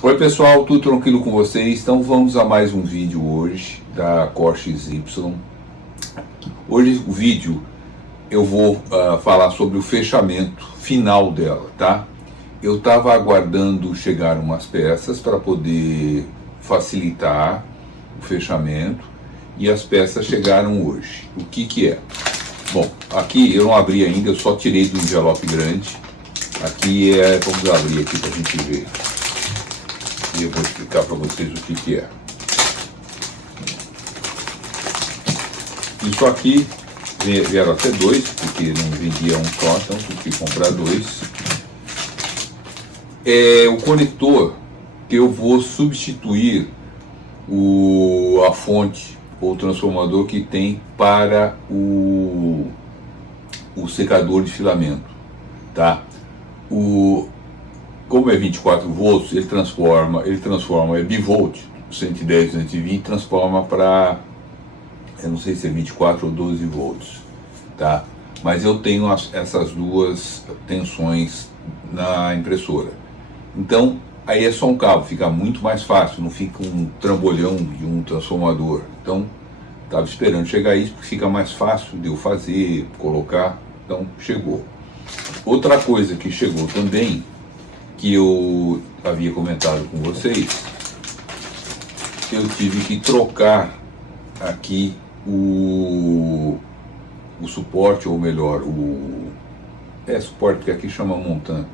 Oi pessoal, tudo tranquilo com vocês? Então vamos a mais um vídeo hoje da Core XY. Hoje o vídeo eu vou falar sobre o fechamento final dela, tá? Eu estava aguardando chegar umas peças para poder facilitar o fechamento e as peças chegaram hoje. O que é? Bom, aqui eu não abri ainda, eu só tirei do envelope grande. Aqui vamos abrir aqui para a gente ver. E eu vou explicar para vocês o que é. Isso aqui vieram até dois, porque não vendia um só, então tive que comprar dois. É o conector que eu vou substituir a fonte ou transformador que tem para o secador de filamento, tá? Como é 24 volts, ele transforma bivolt, 110, 220, transforma para, eu não sei se é 24 ou 12 volts, tá? Mas eu tenho essas duas tensões na impressora. Então, aí é só um cabo, fica muito mais fácil, não fica um trambolhão de um transformador. Então, estava esperando chegar isso, porque fica mais fácil de eu fazer, colocar. Então, chegou. Outra coisa que chegou também, que eu havia comentado com vocês, eu tive que trocar aqui o suporte, ou melhor, suporte que aqui chama montan,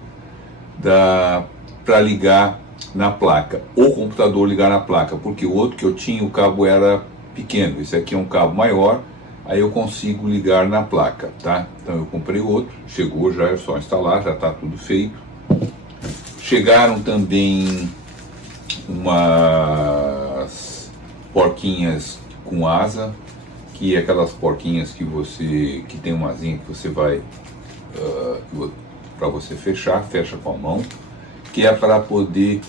para ligar na placa, o computador ligar na placa, porque o outro que eu tinha, o cabo era pequeno, esse aqui é um cabo maior, aí eu consigo ligar na placa, tá? Então eu comprei outro, chegou já, é só instalar, já está tudo feito. Chegaram também umas porquinhas com asa, que é aquelas porquinhas que tem uma asinha que você vai para você fecha com a mão, que é para poder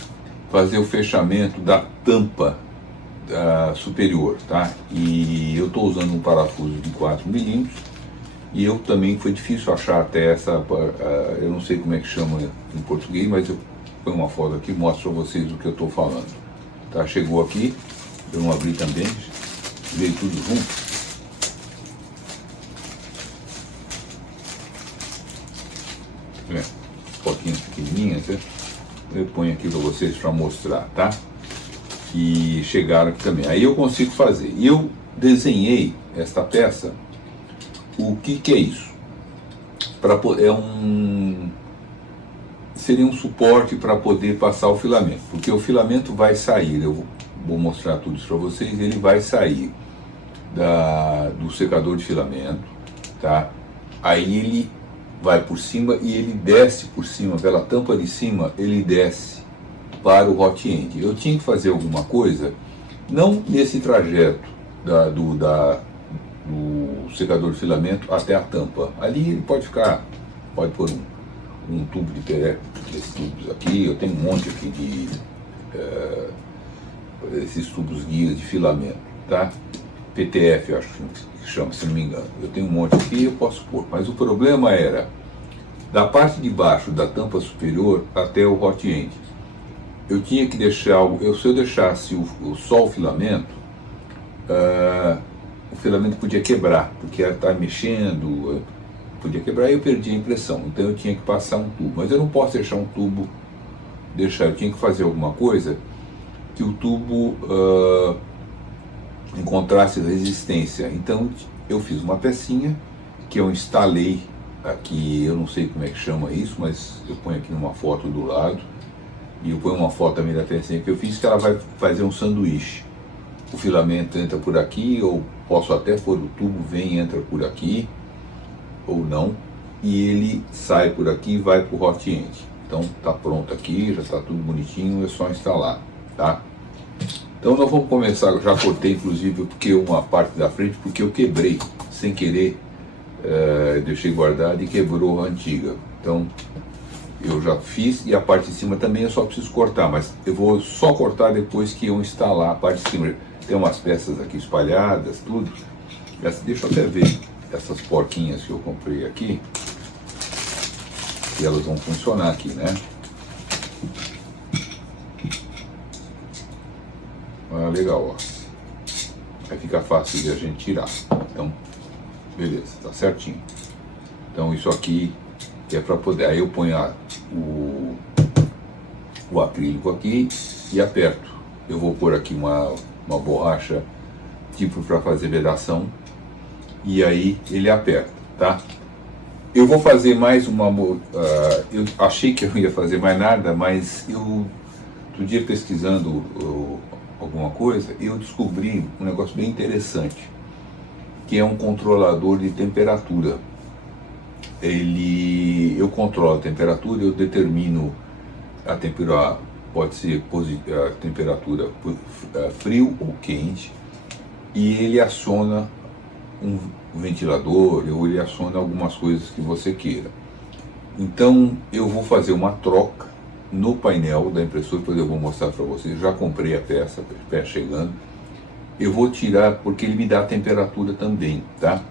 fazer o fechamento da tampa superior, tá? E eu estou usando um parafuso de 4 milímetros, e eu também foi difícil achar até essa, eu não sei como é que chama em português, mas eu ponho uma foto aqui e mostro para vocês o que eu estou falando. Tá? Chegou aqui, eu não abri também, veio tudo junto. Fotinhas pequenininhas, né? Eu ponho aqui para vocês para mostrar, tá? E chegaram aqui também. Aí eu consigo fazer. E eu desenhei esta peça. O que é isso? Seria um suporte para poder passar o filamento, porque o filamento vai sair, eu vou mostrar tudo isso para vocês, ele vai sair do secador de filamento, tá? Aí ele vai por cima e ele desce por cima, pela tampa de cima, ele desce para o hot end. Eu tinha que fazer alguma coisa, não nesse trajeto do secador de filamento até a tampa. Ali ele pode pôr um tubo de PE, desses tubos aqui, eu tenho um monte aqui esses tubos guias de filamento, tá? PTF, eu acho que chama, se não me engano. Eu tenho um monte aqui, eu posso pôr. Mas o problema era da parte de baixo da tampa superior até o hot end. Eu tinha que deixar, se eu deixasse só o filamento, o filamento podia quebrar, porque está mexendo, podia quebrar e eu perdi a impressão. Então eu tinha que passar um tubo, mas eu não posso deixar um tubo, eu tinha que fazer alguma coisa que o tubo encontrasse resistência. Então eu fiz uma pecinha que eu instalei aqui, eu não sei como é que chama isso, mas eu ponho aqui numa foto do lado, e eu ponho uma foto também da pecinha que eu fiz, que ela vai fazer um sanduíche. O filamento entra por aqui, ou posso até pôr o tubo, entra por aqui, ou não, e ele sai por aqui e vai para o hot end. Então tá pronto aqui, já está tudo bonitinho, é só instalar, tá? Então nós vamos começar, eu já cortei inclusive porque uma parte da frente, porque eu quebrei, sem querer, deixei guardado e quebrou a antiga. Então eu já fiz, e a parte de cima também eu só preciso cortar, mas eu vou só cortar depois que eu instalar a parte de cima. Tem umas peças aqui espalhadas, tudo. Deixa eu até ver essas porquinhas que eu comprei aqui, e elas vão funcionar aqui, né? Ah, legal, ó. Aí fica fácil de a gente tirar. Então, beleza, tá certinho. Então isso aqui é para poder. Aí eu ponho o acrílico aqui e aperto. Eu vou pôr aqui uma borracha tipo para fazer vedação e aí ele aperta, tá? Eu vou fazer mais uma. Eu achei que eu não ia fazer mais nada, mas eu outro dia pesquisando alguma coisa, eu descobri um negócio bem interessante, que é um controlador de temperatura. Eu controlo a temperatura, eu determino a temperatura, pode ser a temperatura frio ou quente, e ele aciona um ventilador, ou ele aciona algumas coisas que você queira. Então eu vou fazer uma troca no painel da impressora, depois eu vou mostrar para vocês. Já comprei a peça chegando. Eu vou tirar porque ele me dá a temperatura também, tá?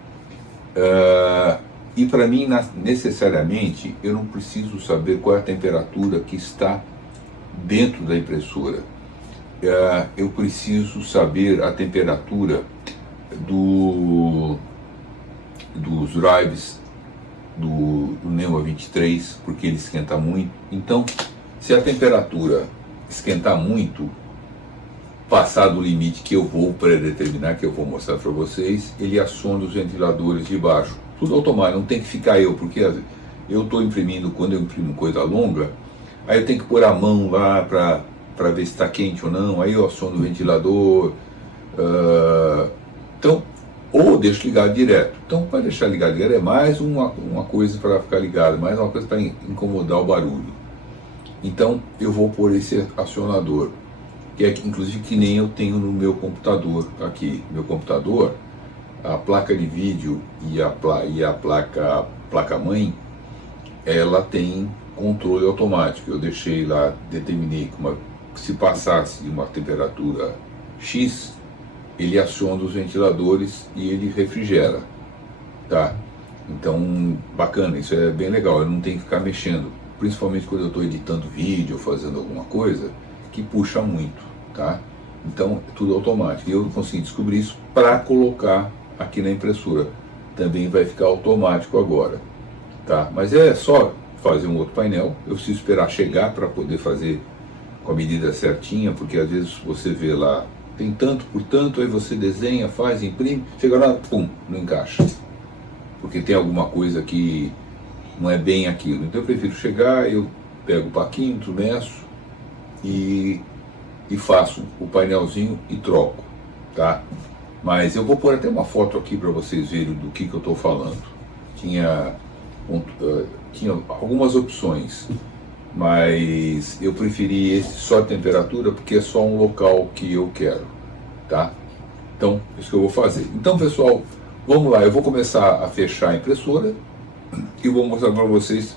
E para mim, necessariamente, eu não preciso saber qual é a temperatura que está dentro da impressora. Eu preciso saber a temperatura dos drives do Neuma 23, porque ele esquenta muito. Então, se a temperatura esquentar muito, passar do limite que eu vou predeterminar, que eu vou mostrar para vocês, ele aciona os ventiladores de baixo. Tudo automático, não tem que ficar porque eu estou imprimindo, quando eu imprimo coisa longa, aí eu tenho que pôr a mão lá para ver se está quente ou não, aí eu aciono o ventilador, então, ou deixo ligado direto. Então, para deixar ligado direto é mais uma coisa para ficar ligado, mais uma coisa para incomodar o barulho. Então, eu vou pôr esse acionador, que é inclusive que nem eu tenho no meu computador aqui. Meu computador, a placa de vídeo e a placa-mãe, ela tem controle automático. Eu deixei lá, determinei que se passasse de uma temperatura X, ele aciona os ventiladores e ele refrigera, tá? Então, bacana, isso é bem legal, eu não tenho que ficar mexendo, principalmente quando eu estou editando vídeo, fazendo alguma coisa que puxa muito, tá? Então, é tudo automático. E eu consegui descobrir isso para colocar aqui na impressora. Também vai ficar automático agora, tá? Mas é só fazer um outro painel. Eu preciso esperar chegar para poder fazer com a medida certinha, porque às vezes você vê lá, tem tanto por tanto, aí você desenha, faz, imprime, chega lá, pum, não encaixa. Porque tem alguma coisa que não é bem aquilo. Então eu prefiro chegar, eu pego o paquímetro, meço e faço o painelzinho e troco, tá? Mas eu vou pôr até uma foto aqui para vocês verem do que eu estou falando. Tinha algumas opções, mas eu preferi esse só de temperatura porque é só um local que eu quero, tá? Então, isso que eu vou fazer. Então, pessoal, vamos lá, eu vou começar a fechar a impressora e vou mostrar para vocês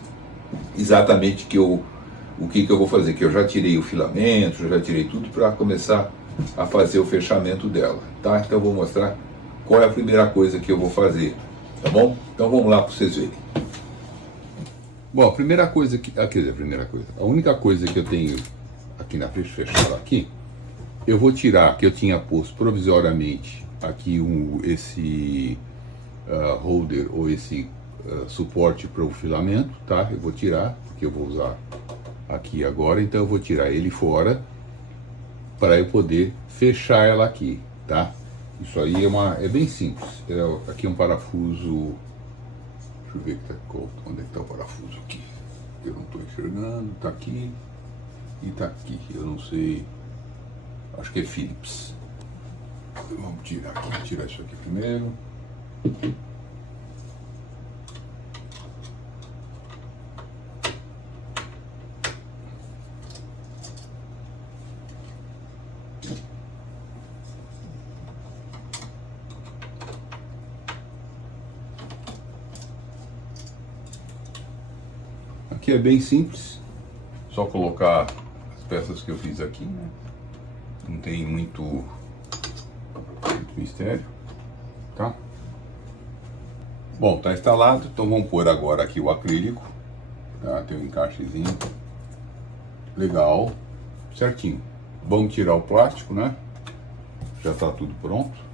exatamente o que eu vou fazer, que eu já tirei o filamento, já tirei tudo para começar a fazer o fechamento dela, tá? Então eu vou mostrar qual é a primeira coisa que eu vou fazer, tá bom? Então vamos lá para vocês verem. Bom, a única coisa que eu tenho aqui na frente fechada aqui, eu vou tirar, que eu tinha posto provisoriamente aqui esse holder ou esse suporte para o filamento, tá? Eu vou tirar, porque eu vou usar aqui agora, então eu vou tirar ele fora para eu poder fechar ela aqui, tá? Isso aí é bem simples. Aqui é um parafuso. Deixa eu ver onde é que está o parafuso aqui. Eu não estou enxergando. Está aqui e está aqui. Eu não sei. Acho que é Phillips. Vamos tirar aqui. Vou tirar isso aqui primeiro. Aqui é bem simples, só colocar as peças que eu fiz aqui, né? Não tem muito mistério, tá? Bom, tá instalado, então vamos pôr agora aqui o acrílico, tá? Tem um encaixezinho legal, certinho. Vamos tirar o plástico, né? já está tudo pronto.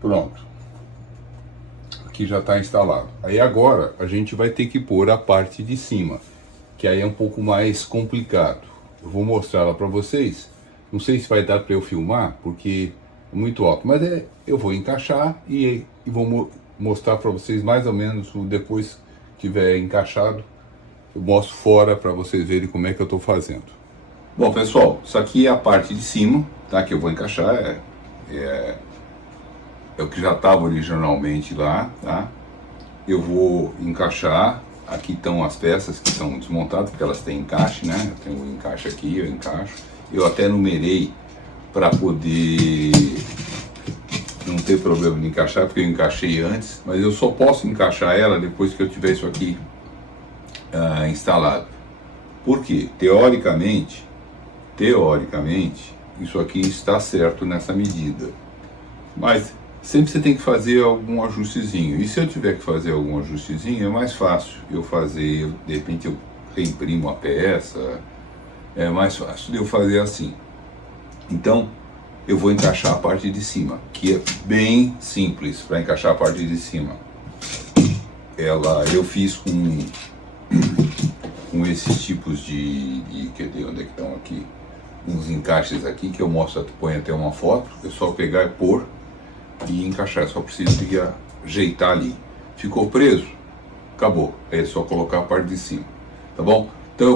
Pronto. Aqui já está instalado. Aí agora a gente vai ter que pôr a parte de cima, que aí é um pouco mais complicado. Eu vou mostrar ela para vocês. Não sei se vai dar para eu filmar, porque é muito alto, mas eu vou encaixar e vou mostrar para vocês mais ou menos depois que tiver encaixado. Eu mostro fora para vocês verem como é que eu estou fazendo. Bom, pessoal, isso aqui é a parte de cima, tá? Que eu vou encaixar, é o que já estava originalmente lá, tá? Eu vou encaixar. Aqui estão as peças que estão desmontadas, porque elas têm encaixe, né? Eu tenho um encaixe aqui, eu encaixo. Eu até numerei para poder não ter problema de encaixar, porque eu encaixei antes, mas eu só posso encaixar ela depois que eu tiver isso aqui instalado. Por quê? Teoricamente, isso aqui está certo nessa medida, mas sempre você tem que fazer algum ajustezinho, e se eu tiver que fazer algum ajustezinho, é mais fácil eu fazer, de repente eu reimprimo a peça, é mais fácil de eu fazer assim. Então, eu vou encaixar a parte de cima, que é bem simples para encaixar a parte de cima. Eu fiz com esses tipos cadê, onde é que estão aqui? Uns encaixes aqui que eu mostro, põe até uma foto, é só pegar e pôr e encaixar, só preciso de ajeitar ali. Ficou preso? Acabou, é só colocar a parte de cima, tá bom? Então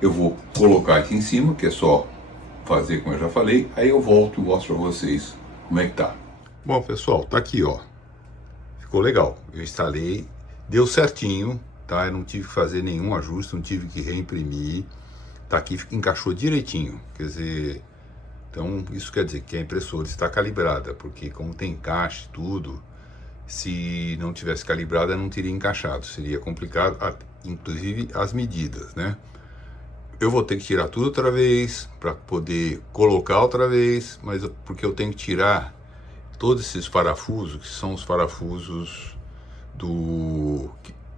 eu vou colocar aqui em cima, que é só fazer como eu já falei, aí eu volto e mostro para vocês como é que tá. Bom, pessoal, tá aqui, ó. Ficou legal. Eu instalei, deu certinho, tá? Eu não tive que fazer nenhum ajuste, não tive que reimprimir. Tá aqui, encaixou direitinho. Quer dizer, então isso quer dizer que a impressora está calibrada, porque como tem encaixe tudo, se não tivesse calibrada não teria encaixado, seria complicado, inclusive as medidas, né? Eu vou ter que tirar tudo outra vez para poder colocar outra vez, mas porque eu tenho que tirar todos esses parafusos, que são os parafusos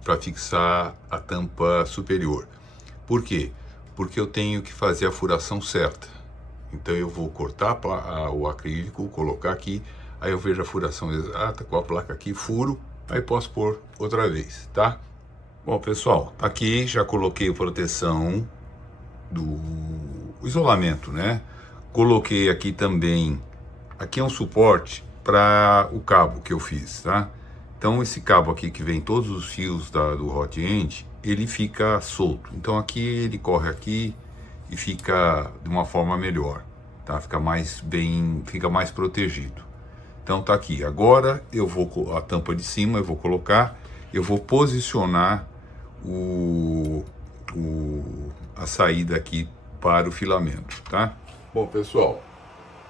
para fixar a tampa superior. Por quê? Porque eu tenho que fazer a furação certa. Então eu vou cortar o acrílico, colocar aqui, aí eu vejo a furação exata com a placa aqui, furo, aí posso pôr outra vez, tá? Bom, pessoal, aqui já coloquei a proteção do isolamento, né? Coloquei aqui também, aqui é um suporte para o cabo que eu fiz, tá? Então esse cabo aqui que vem todos os fios do hot end, ele fica solto. Então aqui ele corre aqui e fica de uma forma melhor, tá? Fica mais protegido. Então tá aqui. Agora eu vou a tampa de cima, eu vou colocar, eu vou posicionar a saída aqui para o filamento, tá? Bom, pessoal,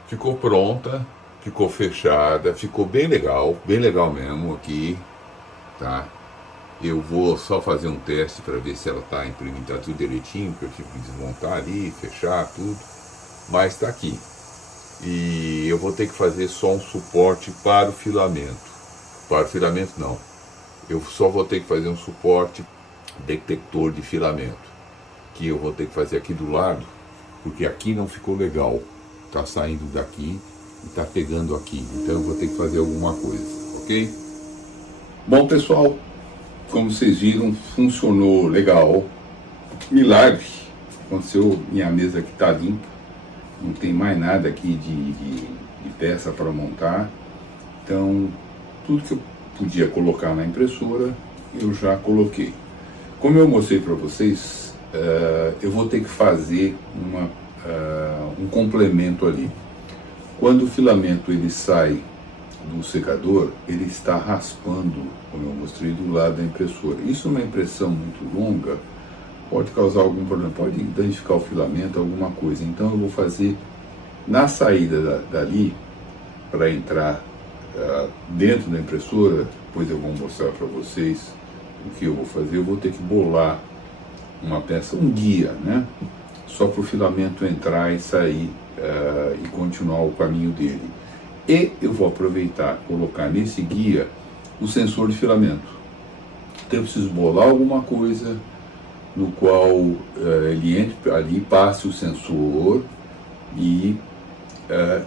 ficou pronta, ficou fechada, ficou bem legal mesmo aqui, tá? Eu vou só fazer um teste para ver se ela tá imprimindo, tá tudo direitinho, porque eu tive que desmontar ali, fechar tudo, mas tá aqui. E eu vou ter que fazer só um suporte para o filamento. Para o filamento não, eu só vou ter que fazer um suporte detector de filamento, que eu vou ter que fazer aqui do lado, porque aqui não ficou legal, tá saindo daqui e tá pegando aqui, então eu vou ter que fazer alguma coisa, ok? Bom, pessoal, como vocês viram, funcionou legal, milagre, aconteceu, minha mesa aqui tá limpa, não tem mais nada aqui de peça para montar, então tudo que eu podia colocar na impressora eu já coloquei. Como eu mostrei para vocês, eu vou ter que fazer um complemento ali. Quando o filamento ele sai do secador, ele está raspando, como eu mostrei, do lado da impressora. Isso numa impressão muito longa pode causar algum problema, pode danificar o filamento, alguma coisa. Então eu vou fazer na saída dali, para entrar dentro da impressora, depois eu vou mostrar para vocês o que eu vou fazer. Eu vou ter que bolar uma peça, um guia, né? Só para o filamento entrar e sair e continuar o caminho dele. E eu vou aproveitar, colocar nesse guia o sensor de filamento. Então eu preciso bolar alguma coisa no qual ele entre ali, passe o sensor e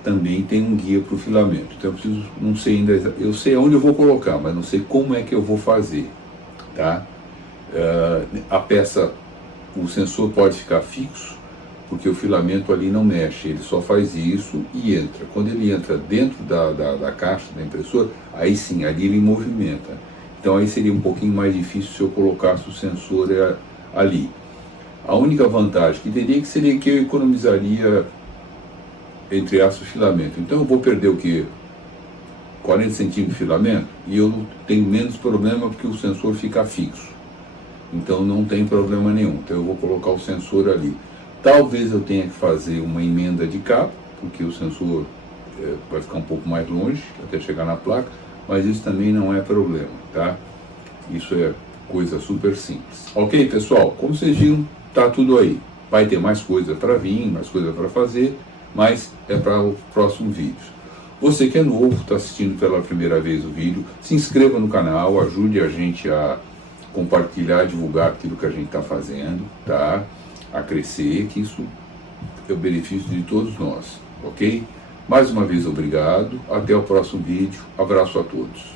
também tem um guia para o filamento. Então eu preciso, não sei ainda, eu sei onde eu vou colocar, mas não sei como é que eu vou fazer, tá? A peça, o sensor pode ficar fixo, porque o filamento ali não mexe, ele só faz isso e entra. Quando ele entra dentro da caixa da impressora, aí sim, ali ele movimenta. Então aí seria um pouquinho mais difícil se eu colocasse o sensor ali. A única vantagem que teria seria que eu economizaria, entre aspas, filamento. Então eu vou perder o que? 40 centímetros de filamento, e eu tenho menos problema porque o sensor fica fixo. Então não tem problema nenhum. Então eu vou colocar o sensor ali. Talvez eu tenha que fazer uma emenda de cabo, porque o sensor vai ficar um pouco mais longe até chegar na placa, mas isso também não é problema, tá? Isso é coisa super simples. Ok, pessoal? Como vocês viram, tá tudo aí. Vai ter mais coisa para vir, mais coisa para fazer, mas é para o próximo vídeo. Você que é novo, está assistindo pela primeira vez o vídeo, se inscreva no canal, ajude a gente a compartilhar, divulgar aquilo que a gente está fazendo, tá? A crescer, que isso é o benefício de todos nós, ok? Mais uma vez, obrigado, até o próximo vídeo, abraço a todos.